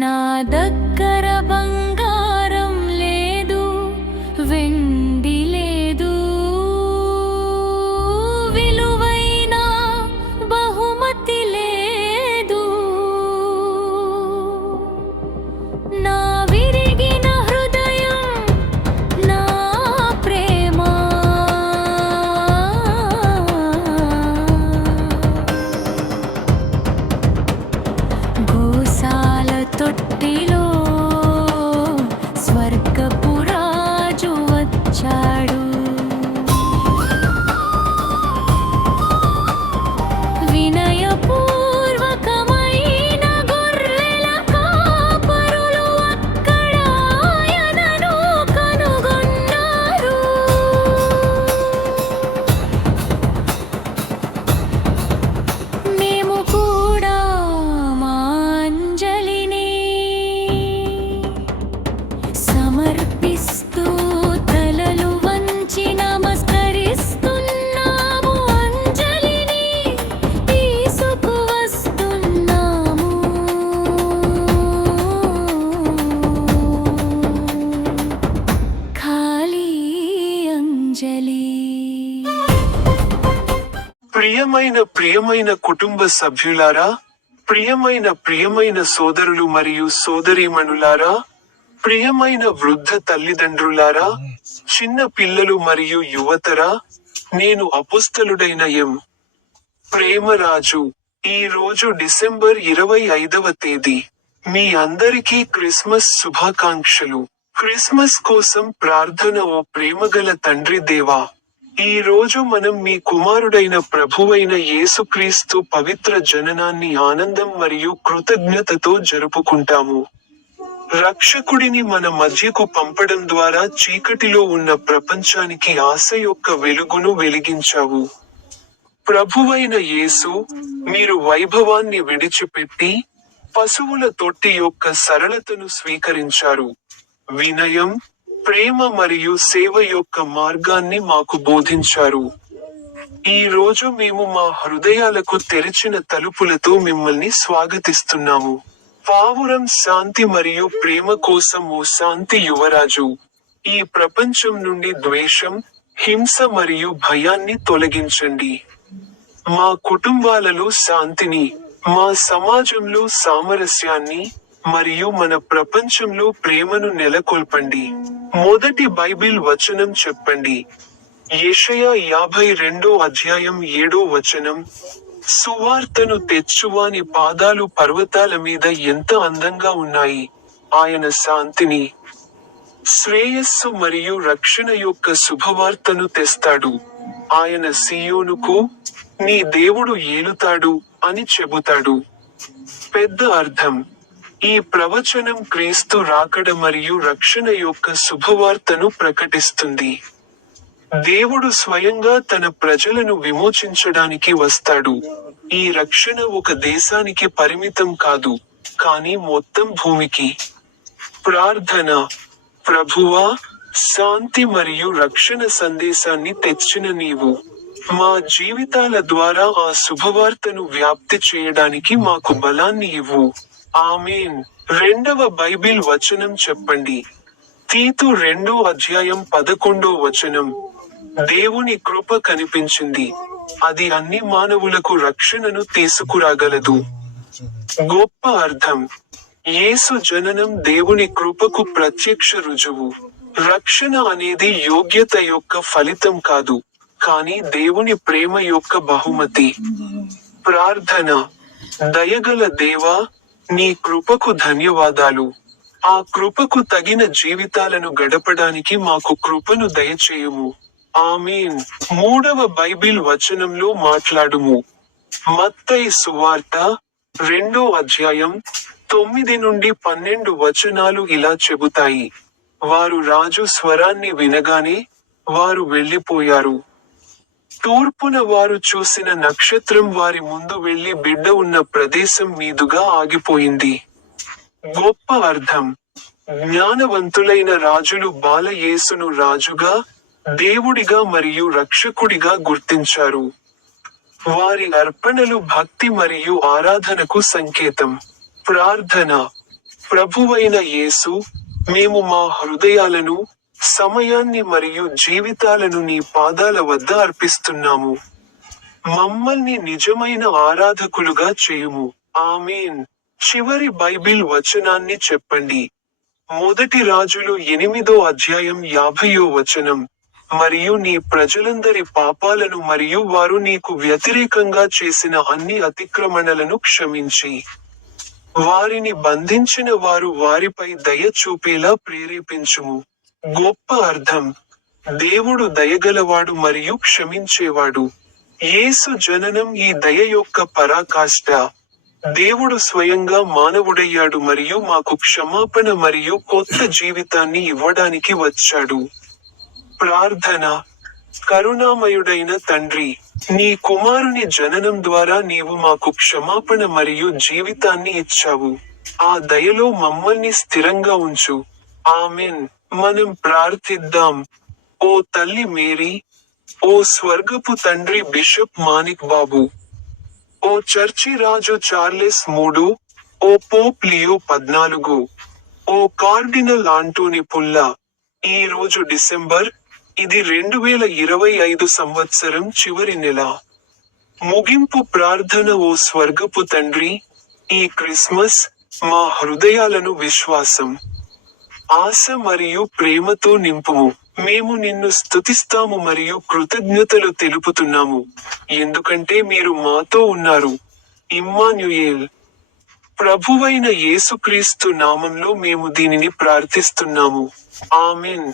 నా దగ్గర బంగారం లేదు, వెండి లేదు, విలువైన బహుమతి లేదు. నా విరిగిన హృదయం, నా ప్రేమ, గోసాల తొట్టిలో స్వర్గపు రాజు వచ్చాడు. వినయపూర్వకమైన గొర్రెల కాపరులు అక్కడ ఆయనను కనుగొన్నారు. మేము కూడా మా అంజలిని సమర్పిస్తూ తలలు వంచి నమస్కరిస్తున్నాము. అంజలిని తీసుకువస్తున్నాము. ఖాళీ అంజలి. ప్రియమైన కుటుంబ సభ్యులారా, ప్రియమైన సోదరులు మరియు సోదరీమణులారా, ప్రియమైన వృద్ధ తల్లిదండ్రులారా, చిన్న పిల్లలు మరియు యువతరా, నేను అపోస్తలుడైన ఎం. ప్రేమరాజు. ఈ రోజు డిసెంబర్ 25వ తేదీ. మీ అందరికీ క్రిస్మస్ శుభాకాంక్షలు. క్రిస్మస్ కోసం ప్రార్థన. ఓ ప్రేమగల తండ్రి దేవా, ఈ రోజు మనం మీ కుమారుడైన ప్రభువైన యేసుక్రీస్తు పవిత్ర జననాన్ని ఆనందం మరియు కృతజ్ఞతతో జరుపుకుంటాము. రక్షకుడిని మన మధ్యకు పంపడం ద్వారా చీకటిలో ఉన్న ప్రపంచానికి ఆశ యొక్క వెలుగును వెలిగించావు. ప్రభువైన యేసు, మీరు వైభవాన్ని విడిచిపెట్టి పశువుల తొట్టి యొక్క సరళతను స్వీకరించారు. వినయం, ప్రేమ మరియు సేవ యొక్క మార్గాన్ని మాకు బోధించారు. ఈ రోజు మేము మా హృదయాలకు తెరిచిన తలుపులతో మిమ్మల్ని స్వాగతిస్తున్నాము. పావురం శాంతి మరియు ప్రేమ కోసం. ఓ శాంతి యువరాజు, ఈ ప్రపంచం నుండి ద్వేషం, హింస మరియు భయాన్ని తొలగించండి. మా కుటుంబాలలో శాంతిని, మా సమాజంలో సామరస్యాన్ని మరియు మన ప్రపంచంలో ప్రేమను నెలకొల్పండి. మొదటి బైబిల్ వచనం చెప్పండి. యెషయా 52:7. సువార్తను తెచ్చువాని పాదాలు పర్వతాల మీద ఎంత అందంగా ఉన్నాయి. ఆయన శాంతిని, శ్రేయస్సు మరియు రక్షణ యొక్క శుభవార్తను తెస్తాడు. ఆయన సీయోనుకు, నీ దేవుడు ఏలుతాడు అని చెబుతాడు. పెద్ద అర్థం. ఈ ప్రవచనం క్రీస్తు రాకడ మరియు రక్షణ యొక్క శుభవార్తను ప్రకటిస్తుంది. దేవుడు స్వయంగా తన ప్రజలను విమోచించడానికి వస్తాడు. ఈ రక్షణ ఒక దేశానికి పరిమితం కాదు, కానీ మొత్తం భూమికి. ప్రార్థన. ప్రభువా, శాంతి మరియు రక్షణ సందేశాన్ని తెచ్చిన నీవు, మా జీవితాల ద్వారా ఆ శుభవార్తను వ్యాప్తి చేయడానికి మాకు బలాన్ని ఇవ్వు. ఆమేన్. రెండవ బైబిల్ వచనం చెప్పండి. తీతు 2:11. దేవుని కృప కనిపించింది, అది అన్ని మానవులకు రక్షణను తీసుకురాగలదు. గొప్ప అర్థం. యేసు జననం దేవుని కృపకు ప్రత్యక్ష రుజువు. రక్షణ అనేది యోగ్యత యొక్క ఫలితం కాదు, కానీ దేవుని ప్రేమ యొక్క బహుమతి. ప్రార్థన. దయగల దేవా, నీ కృపకు ధన్యవాదాలు. ఆ కృపకు తగిన జీవితాలను గడపడానికి మాకు కృపను దయచేయుము. ఆమేన్. మూడవ బైబిల్ వచనంలో మాట్లాడుము. మత్తయి సువార్త 2:9-12 ఇలా చెబుతాయి. వారు రాజు స్వరాన్ని వినగానే వారు వెళ్ళిపోయారు. తూర్పున వారు చూసిన నక్షత్రం వారి ముందు వెళ్లి బిడ్డ ఉన్న ప్రదేశం మీదుగా ఆగిపోయింది. గొప్ప అర్థం. జ్ఞానవంతులైన రాజులు బాల యేసును రాజుగా, దేవుడిగా మరియు రక్షకుడిగా గుర్తించారు. వారి అర్పణలు భక్తి మరియు ఆరాధనకు సంకేతం. ప్రార్థన. ప్రభువైన యేసు, మేము మా హృదయాలను, సమయాన్ని మరియు జీవితాలను నీ పాదాల వద్ద అర్పిస్తున్నాము. మమ్మల్ని నిజమైన ఆరాధకులుగా చేయుము. ఆమేన్. చివరి బైబిల్ వచనాన్ని చెప్పండి. మొదటి రాజులు 8వ అధ్యాయం 50వ వచనం. మరియు నీ ప్రజలందరి పాపాలను మరియు వారు నీకు వ్యతిరేకంగా చేసిన అన్ని అతిక్రమణలను క్షమించి, వారిని బంధించిన వారు వారిపై దయ చూపేలా ప్రేరేపించుము. గొప్ప అర్థం. దేవుడు దయగలవాడు మరియు క్షమించేవాడు. యేసు జననం ఈ దయ యొక్క పరాకాష్ఠ. దేవుడు స్వయంగా మానవుడయ్యాడు మరియు మాకు క్షమాపణ మరియు కొత్త జీవితాన్ని ఇవ్వడానికి వచ్చాడు. ప్రార్థన. కరుణామయుడైన తండ్రి, నీ కుమారుని జననం ద్వారా నీవు మాకు క్షమాపణ మరియు జీవితాన్ని ఇచ్చావు. ఆ దయలో మమ్మల్ని స్థిరంగా ఉంచు. ఆమెన్. మనం ప్రార్థిద్దాం. ఓ తల్లి మేరీ, ఓ స్వర్గపు తండ్రి బిషప్ మానిక్ బాబు, ఓ చర్చి రాజు చార్లెస్ III, ఓ పోప్ లియో 14, ఓ కార్డినల్ ఆంటోని పుల్లా, ఈ రోజు డిసెంబర్, ఇది 2025 సంవత్సరం చివరి నెల. ముగింపు ప్రార్థన. ఓ స్వర్గపు తండ్రి, ఈ క్రిస్మస్, మా హృదయాలను విశ్వాసం, ఆశ మరియు ప్రేమతో నింపుము. మేము నిన్ను స్తుతిస్తాము మరియు కృతజ్ఞతలు తెలుపుతున్నాము, ఎందుకంటే మీరు మాతో ఉన్నారు. ఇమ్మాన్యుయేల్. ప్రభువైన యేసుక్రీస్తు నామంలో మేము దీనిని ప్రార్థిస్తున్నాము. ఆమేన్.